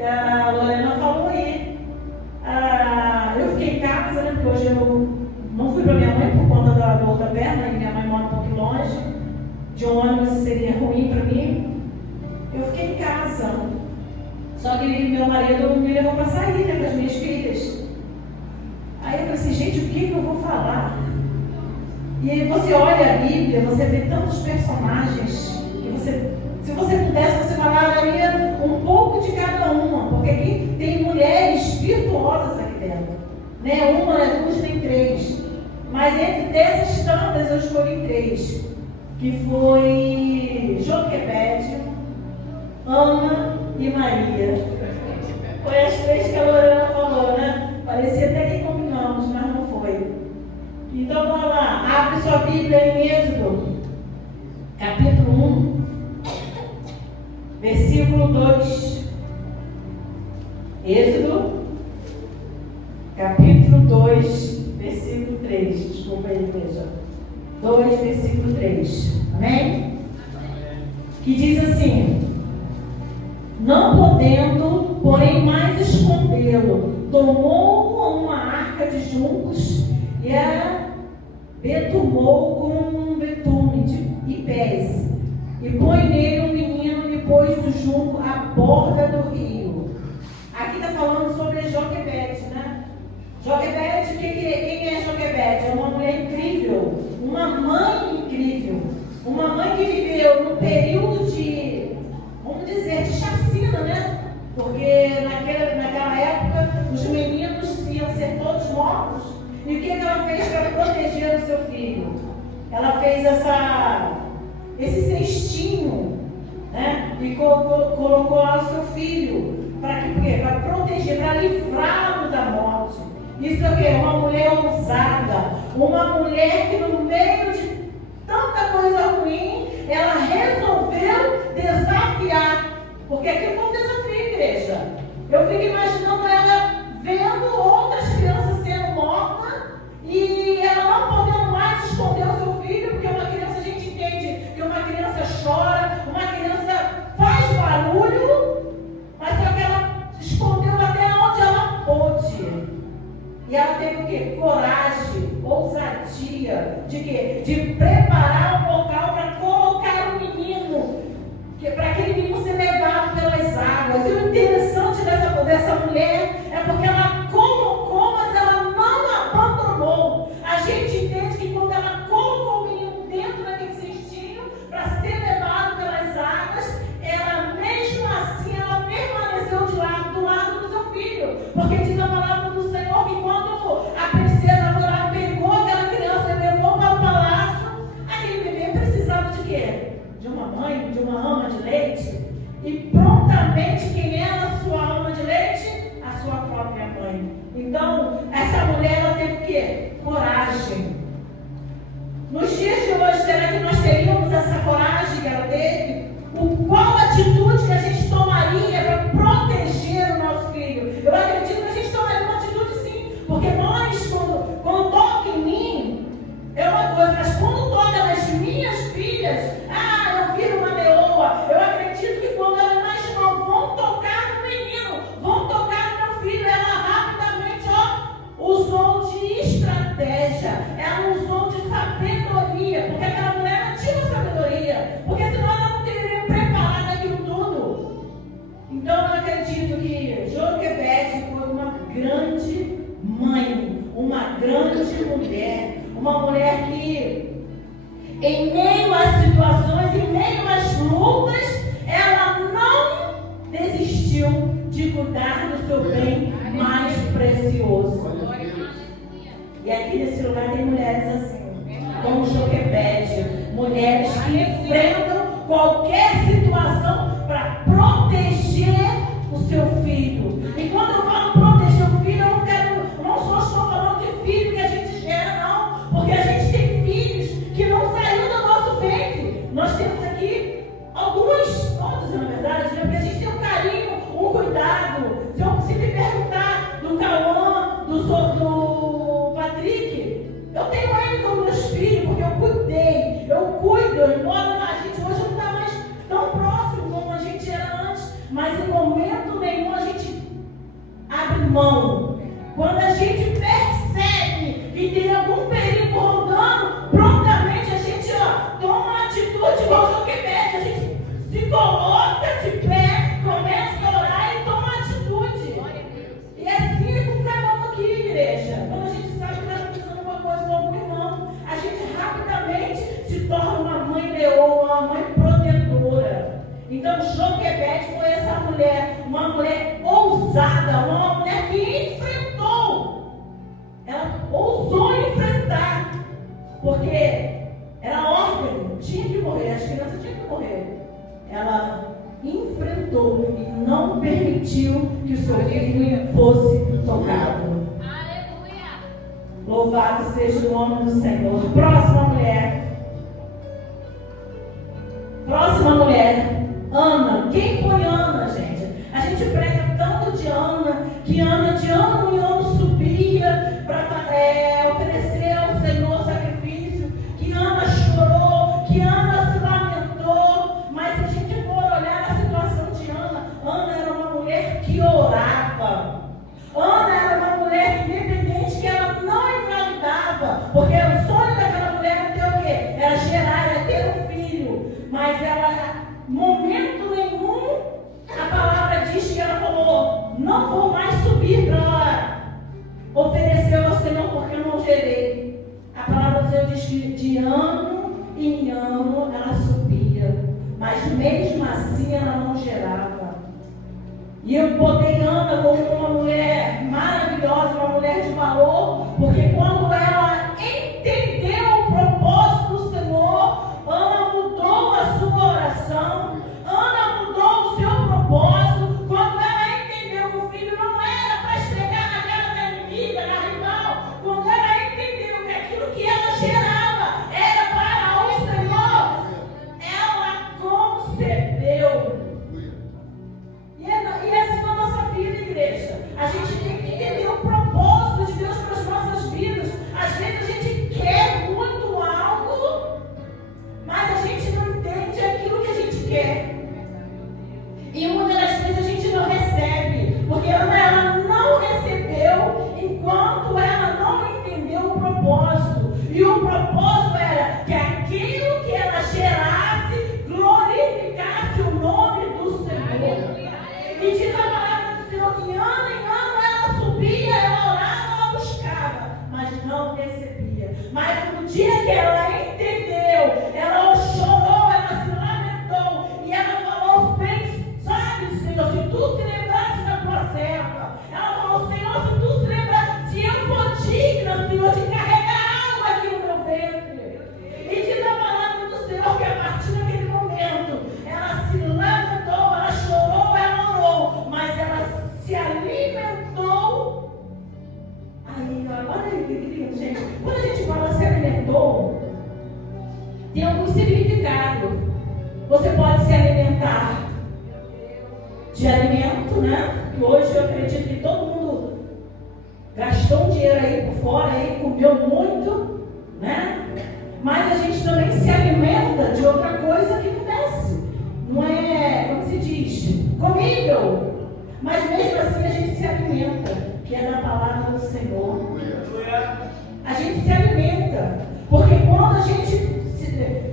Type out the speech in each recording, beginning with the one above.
que a Lorena falou aí. Eu fiquei em casa, né? Porque hoje eu não fui para minha mãe por conta da dor da perna, e minha mãe mora um pouco longe. De ônibus seria ruim para mim. Eu fiquei em casa. Só que meu marido me levou para sair, né, com as minhas filhas. Aí eu falei assim, gente, o que eu vou falar? E aí você olha a Bíblia, você vê tantos personagens, e se você pudesse, você falaria um pouco de cada uma, porque aqui tem mulheres virtuosas aqui dentro. Né? Uma, né, duas, nem três. Mas entre dessas tantas eu escolhi três, que foi Joquebede, Ana e Maria. Foi as três que a Lorena falou, né? Parecia até que combinamos, mas não foi. Então vamos lá, abre sua Bíblia em Êxodo, capítulo 1, versículo 2. Êxodo, capítulo 2, versículo 3. Desculpa aí, igreja. 2, versículo 3. Amém? Que diz assim: não podendo, porém, mais escondê-lo, tomou uma arca de juncos e a betumou com um betume e pés, e põe nele um menino depois do junco à borda do rio. Aqui está falando sobre Joquebede, né? Joquebede, quem é Joquebede? É uma mulher incrível, uma mãe incrível, uma mãe que viveu num período de, vamos dizer, de chacina, né? Porque naquela época os meninos iam ser todos mortos. E o que ela fez para proteger o seu filho? Ela fez esse cestinho, né? E colocou lá o seu filho. Para quê? Para proteger, para livrá-lo da morte. Isso é o quê? Uma mulher ousada. Uma mulher que no meio de tanta coisa ruim, ela resolveu desafiar. Porque aquilo foi um desafio, igreja. Eu fico imaginando ela vendo outras crianças sendo mortas e ela não podendo mais esconder o seu filho, porque uma criança, a gente entende que uma criança chora, uma criança faz barulho, mas só que ela escondeu até onde ela pôde. E ela teve o quê? Coragem, ousadia, de quê? De preparar um local para colocar o menino, para aquele menino ser levado pelas águas. E o interessante dessa mulher é porque ela colocou, mas ela não abandonou. A gente entende que quando ela colocou o menino dentro daquele cestinho para ser levado pelas águas, ela mesmo assim, ela permaneceu do lado do seu filho. Porque diz a palavra do Senhor que quando a princesa foi lá, pegou aquela criança e levou para o palácio, aquele bebê precisava de quê? De uma mãe, de uma ama de leite. E prontamente, quem era a sua ama de leite? A sua própria mãe. Então, essa mulher, ela teve o quê? Coragem. Nos dias de hoje, será que nós teríamos essa coragem que ela teve? Qual atitude que a gente tomaria para proteger o nosso filho? Eu acredito que a gente tomaria uma atitude sim, porque nós, quando toca em mim, é uma coisa, mas quando toca nas minhas filhas, eu viro uma leoa. Eu acredito que quando elas mais novas vão tocar no menino, vão tocar no meu filho, ela rapidamente, usou de estratégia, ela usou de sabedoria, porque aquela mulher não tinha sabedoria, porque senão ela não teria preparado aquilo tudo. Então eu acredito que Joquebede foi uma grande mãe, uma grande mulher, uma mulher que, em meio às situações, em meio às lutas, ela não desistiu de cuidar do seu bem mais precioso. E aqui nesse lugar tem mulheres assim, como Joquebede, mulheres que enfrentam qualquer situação para proteger o seu filho. E quando eu falo proteger o filho, eu não só estou falando de filho que a gente gera, não, porque a gente tem filhos que não saíram do nosso ventre. Nós temos aqui alguns, todos na verdade, né? Porque a gente tem um carinho, um cuidado. Se me perguntar do Cauã, do Patrick, eu tenho ele como meus filhos, porque eu cuidei, eu cuido, embora a gente hoje não está mais tão próximo como a gente era antes, mas em momento nenhum a gente mão. Quando a gente percebe que tem algum perigo rondando, prontamente a gente toma uma atitude igual Joquebede. A gente se coloca de pé, começa a orar e toma atitude. E assim é com cada um aqui, igreja. Quando a gente sabe que está acontecendo alguma coisa com algum irmão, a gente rapidamente se torna uma mãe leoa, uma mãe protetora. Então Joquebede foi essa mulher, uma mulher ousada, uma mulher que enfrentou. Ela ousou enfrentar, porque era órfã, tinha que morrer, as crianças tinham que morrer. Ela enfrentou e não permitiu que o seu filho fosse tocado. Aleluia! Louvado seja o nome do Senhor. Próxima mulher. Próxima mulher. Ana. Quem foi Ana, gente? A gente prega tanto de Ana, que Ana de ano em ano subia para oferecer ao Senhor sacrifício, que Ana chorou, que Ana se lamentou. Mas se a gente for olhar a situação de Ana, Ana era uma mulher que orava. Ana era uma mulher independente, que ela não engravidava, porque o sonho daquela mulher era ter o quê? Era gerar, era ter um filho. Mas ela, momento nenhum, a palavra diz que ela falou: não vou mais subir para oferecer ao Senhor, porque eu não gerei. A palavra do Senhor diz que de ano em ano ela subia, mas mesmo assim ela não gerava. E eu botei Ana como uma mulher maravilhosa, uma mulher de valor, porque quando ela entendeu o propósito do Senhor, Ana mudou a sua oração, Ana mudou o seu propósito. Quando ela entendeu que o filho não era para estregar na cara da inimiga, da rival, quando ela entendeu que aquilo que ela gerava era para o Senhor, ela concebeu. E assim na nossa vida, igreja, a gente tem que entender o propósito de Deus para as nossas vidas. Às vezes a gente quer muito algo, mas a gente não entende aquilo que a gente quer. E muitas das vezes a gente não recebe, porque ela não recebeu enquanto ela não entendeu o propósito. E o propósito era que aquilo que ela gerasse glorificasse o nome do Senhor. E diz a palavra do Senhor que ano em ano ela subia, ela orava, ela buscava, mas não recebia. Mas no dia que ela entendeu, ela chorou, ela se lamentou, e ela falou aos bens: sabe, Senhor, se tu se lembrasse da tua serva. Ela falou: Senhor, se tu se lembrasse, se eu for digna, Senhor, de carregar algo aqui no meu ventre. E diz a palavra do Senhor que a partir daquele momento ela se lamentou, ela chorou, ela orou, mas ela se alimentou. Aí, olha aí, querido, gente. Quando a gente fala se alimentou, tem algum significado. Você pode se alimentar de alimento, né? Que hoje eu acredito que todo mundo gastou um dinheiro aí por fora, aí comeu muito, né? Mas a gente também se alimenta de outra coisa que não desce. Não é, como se diz, comível. Mas mesmo assim a gente se alimenta, que é da palavra do Senhor. A gente se alimenta, porque quando a gente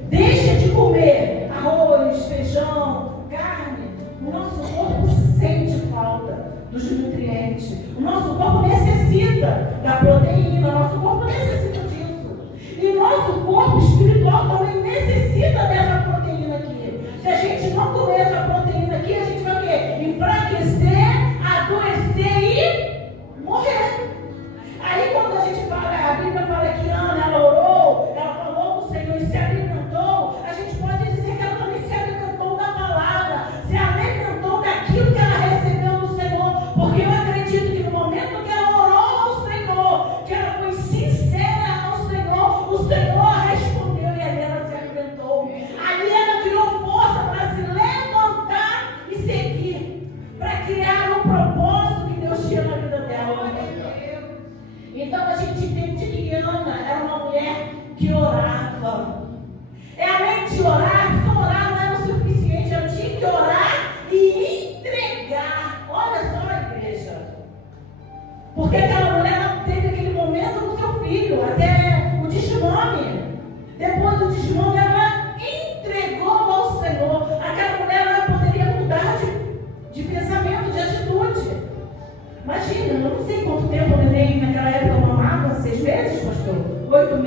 deixa de comer arroz, feijão, carne, o nosso corpo sente falta dos nutrientes. O nosso corpo necessita da proteína, o nosso corpo necessita disso. E o nosso corpo espiritual também necessita dessa proteína aqui. Se a gente não comer essa proteína aqui, a gente vai o quê? Enfraquecer, adoecer e morrer. Aí quando a gente fala, a Bíblia fala que Ana, ela orou, ela falou com o Senhor e se alimentou, a gente pode dizer que ela também se alimentou da palavra, se alimentou daquilo que ela recebeu do Senhor, porque eu acredito que no momento que ela orou ao Senhor, que ela foi sincera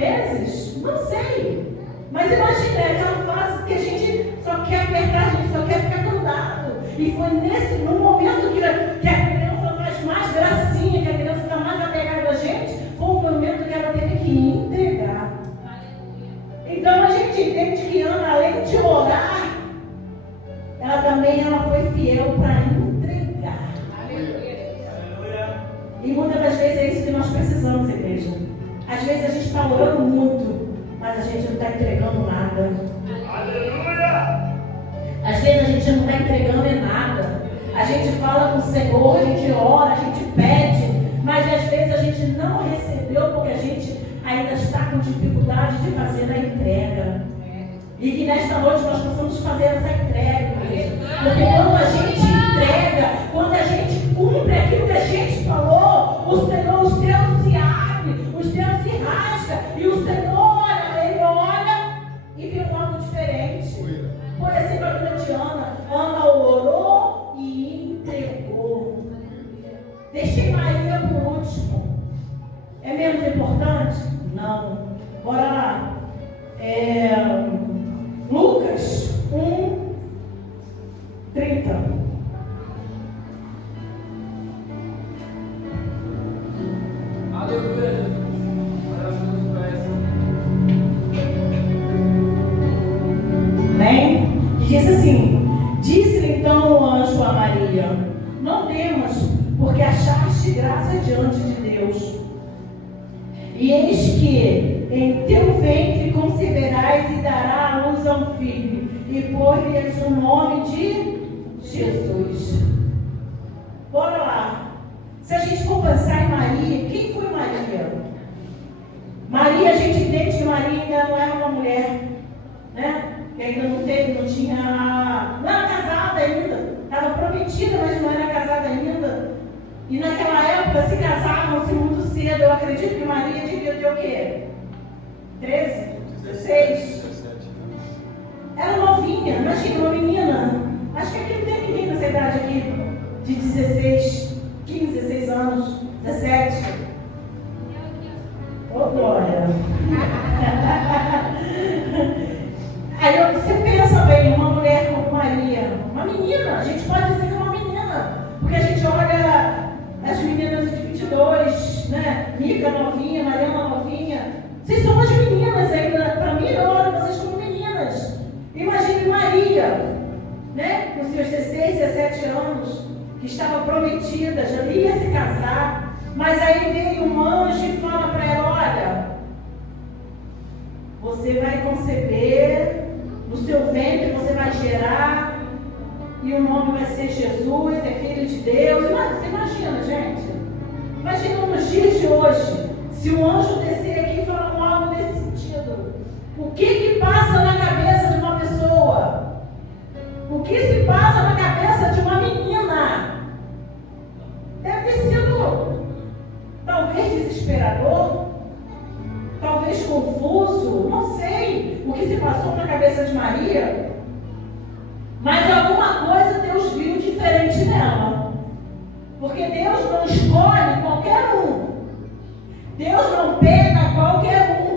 meses? Não sei. Mas imagina, é aquela fase que a gente só quer apertar, a gente só quer ficar grudado. E foi no momento que a criança faz mais gracinha, que a criança está mais apegada a gente, foi o momento que ela teve que entregar. Então a gente entende que Ana, além de orar, ela foi fiel para entregar. E muitas das vezes é isso que nós precisamos, igreja. Às vezes a gente está orando muito, mas a gente não está entregando nada. Aleluia! Às vezes a gente não está entregando nada. A gente fala com o Senhor, a gente ora, a gente pede, mas às vezes a gente não recebeu porque a gente ainda está com dificuldade de fazer a entrega. E que nesta noite nós possamos fazer essa entrega, igreja. Porque quando a gente entrega, quando a gente cumpre aquilo que a gente falou, o Senhor, o céu se abre, o céu se rasga, e o Senhor, ele olha e vê algo diferente. Foi assim para a vida de Ana. Ana orou e entregou. Deixei Maria por último. É menos importante? Não. Bora lá. Lucas 1:30. Aleluia. Bem, diz assim: disse-lhe então o anjo a Maria: não temas, porque achaste graça diante de Deus. E eis que em teu ventre conceberás e darás à luz a um filho, e pôr-lhes o nome de Jesus. Bora lá. Se a gente for pensar em Maria, quem foi Maria? Maria, a gente entende que Maria ainda não era uma mulher, né? Que ainda não era casada ainda. Estava prometida, mas não era casada ainda. E naquela época se casavam-se muito cedo. Eu acredito que Maria devia ter o quê? 13? 16? Era novinha, imagina, uma menina. Acho que aqui não tem ninguém nessa idade aqui, de 16, 15, 16 anos, 17. Ô, glória! Aí você pensa bem, uma mulher como Maria, uma menina, a gente pode dizer que é uma menina, porque a gente olha as meninas de 22, né? Mica novinha, Mariana novinha. Vocês são umas meninas ainda, para mim eu olho vocês como meninas. Imagine Maria, né? Com seus 16, 17 anos, que estava prometida, já ia se casar, mas aí veio um anjo e fala para ela: olha, você vai conceber, no seu ventre você vai gerar, e o nome vai ser Jesus, é Filho de Deus. Você imagina, gente? Imagina nos dias de hoje, se um anjo descer aqui e falar algo nesse sentido. O que passa na cabeça de uma pessoa? O que se passa na cabeça de uma menina? Deve ter sido talvez desesperador, talvez confuso, não sei o que se passou na cabeça de Maria, mas alguma coisa Deus viu diferente nela, porque Deus não escolhe qualquer um, Deus não pega qualquer um.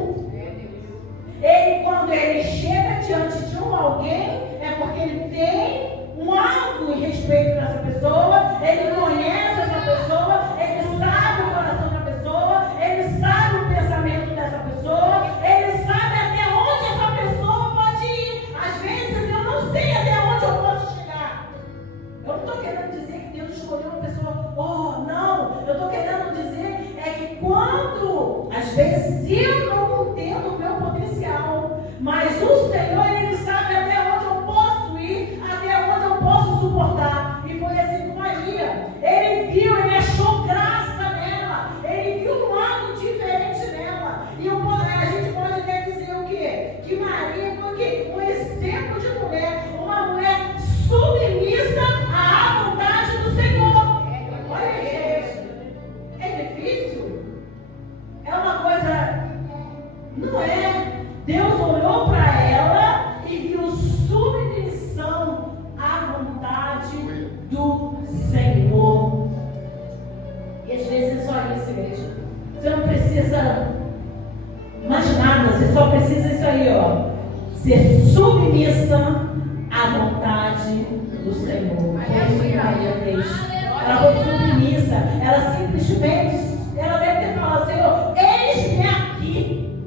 Ele, quando ele chega diante de alguém, é porque ele tem algo em respeito dessa pessoa, ele conhece essa pessoa, ele sabe o coração da pessoa, ele sabe o pensamento dessa pessoa, ele sabe até onde essa pessoa pode ir. Às vezes eu não sei até onde eu posso chegar. Eu não estou querendo dizer que Deus escolheu uma pessoa, não, eu estou querendo dizer é que quando, às vezes, eu não entendo o meu potencial, mas o Senhor, Ele sabe até onde eu posso ir, até onde eu posso suportar. E foi assim com Maria. Ele viu, ele achou graça nela, ele viu um lado diferente nela. E a gente pode até dizer o quê? Que Maria foi o quê? Um exemplo de mulher, uma mulher submissa à vontade do Senhor. Olha, gente, é difícil? É uma coisa, não é? Deus olhou para ela e viu submissão à vontade do Senhor. E às vezes é só isso, igreja. Você não precisa mais nada. só precisa isso aí, ó. Ser submissa à vontade do Senhor. Foi isso que Maria fez. Ela foi submissa. Ela simplesmente, ela deve ter falado: Senhor, eis-me aqui.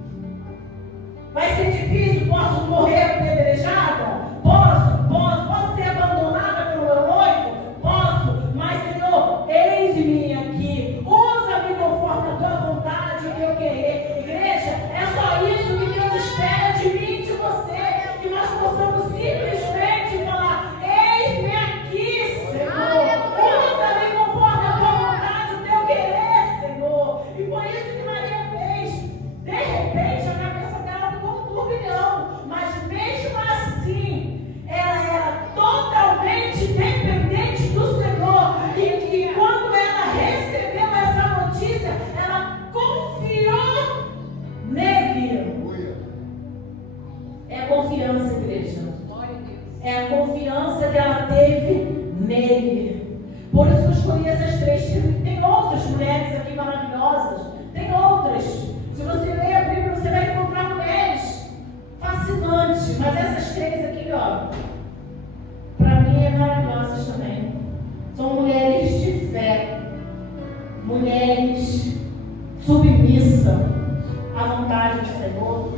Vai ser difícil? Posso morrer apedrejada? Posso ser abandonada pelo meu noivo? Posso, mas Senhor, eis-me aqui. Usa-me conforme a tua vontade e eu querer. Igreja, é só isso que Deus espera de mim e de você. Que nós possamos simplesmente falar: eis-me aqui, Senhor. Usa-me conforme a tua vontade, o teu querer, Senhor. E foi isso que Maria fez. De repente, a cabeça dela ficou um turbilhão. Mas mesmo assim, ela era totalmente dependente do Senhor. E quando ela recebeu essa notícia, ela confiou nele. É a confiança, igreja. É a confiança que ela teve nele. Por isso que eu escolhi essas três. Tem outras mulheres aqui maravilhosas. Tem outras. Se você ler a Bíblia, você vai encontrar mulheres fascinantes. Mas essas três aqui, ó, para mim é maravilhosas também. São mulheres de fé. Mulheres submissas à vontade do Senhor.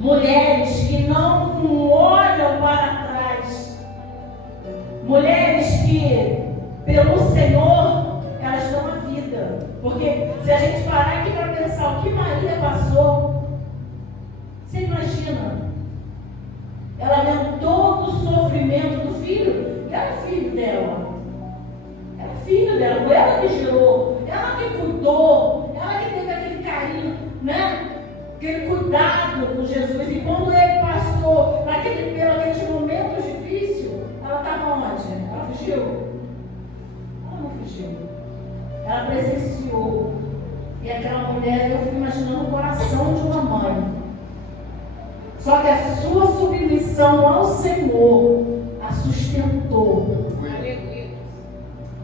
Mulheres que não olham para trás. Mulheres que, pelo Senhor, elas dão a vida. Porque se a gente parar aqui para pensar o que Maria passou, você imagina? Ela vendo todo o sofrimento do filho, que era filho dela. Era filho dela, foi ela que gerou, ela que cuidou, ela que teve aquele carinho, né? Aquele cuidado com Jesus. E quando ele passou por aqueles momentos difíceis, ela estava onde? Ela fugiu? Ela não fugiu. Ela presenciou. E aquela mulher, eu fico imaginando o coração de uma mãe. Só que a sua submissão ao Senhor a sustentou.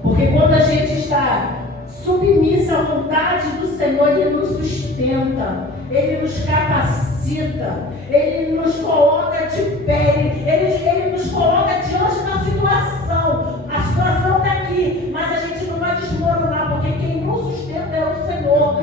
Porque quando a gente está submissa à vontade do Senhor, Ele nos sustenta. Ele nos capacita, Ele nos coloca de pé, Ele nos coloca diante da situação. A situação está aqui, mas a gente não vai desmoronar, porque quem nos sustenta é o Senhor.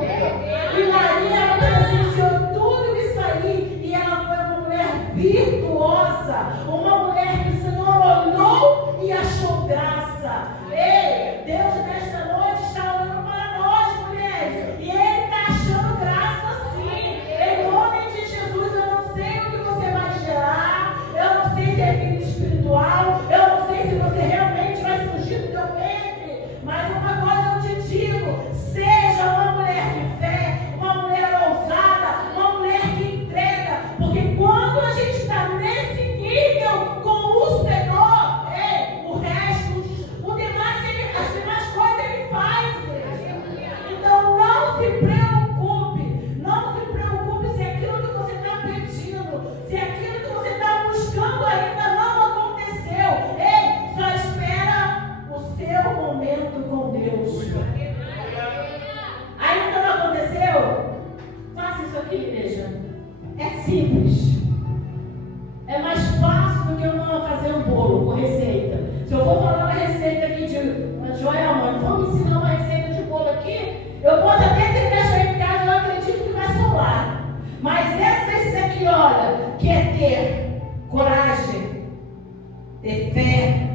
E Maria, ela presenciou tudo isso aí, e ela foi uma mulher virtuosa, uma mulher que o Senhor olhou e achou graça. Ei, Deus nesta noite está olhando para nós, mulheres, e Ele está achando graça. Em nome de Jesus, eu não sei o que você vai gerar, eu não sei se é vida espiritual, eu não sei se você realmente vai surgir do teu ventre, mas uma coisa eu te digo: seja uma mulher de fé, uma mulher ousada, uma mulher que entrega, porque quando a gente está nesse nível com o Senhor, o resto, as demais coisas Ele faz, igreja. Então não se preocupe, não se preocupe se aquilo que você está pedindo, se aquilo que você está buscando ainda não aconteceu. Ei, só espera o seu momento com Deus. Ainda não aconteceu? Faça isso aqui, igreja. É simples. É mais fácil do que eu não fazer um bolo com receita. Se eu for falar uma receita aqui de Joel, mano, vamos ensinar uma receita de bolo aqui, eu posso até tentar chegar em casa, eu acredito que vai solar. Mas essas aqui, olha, que é ter coragem, ter fé,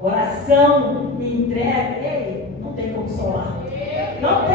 oração e entrega, ei, não tem como solar. Não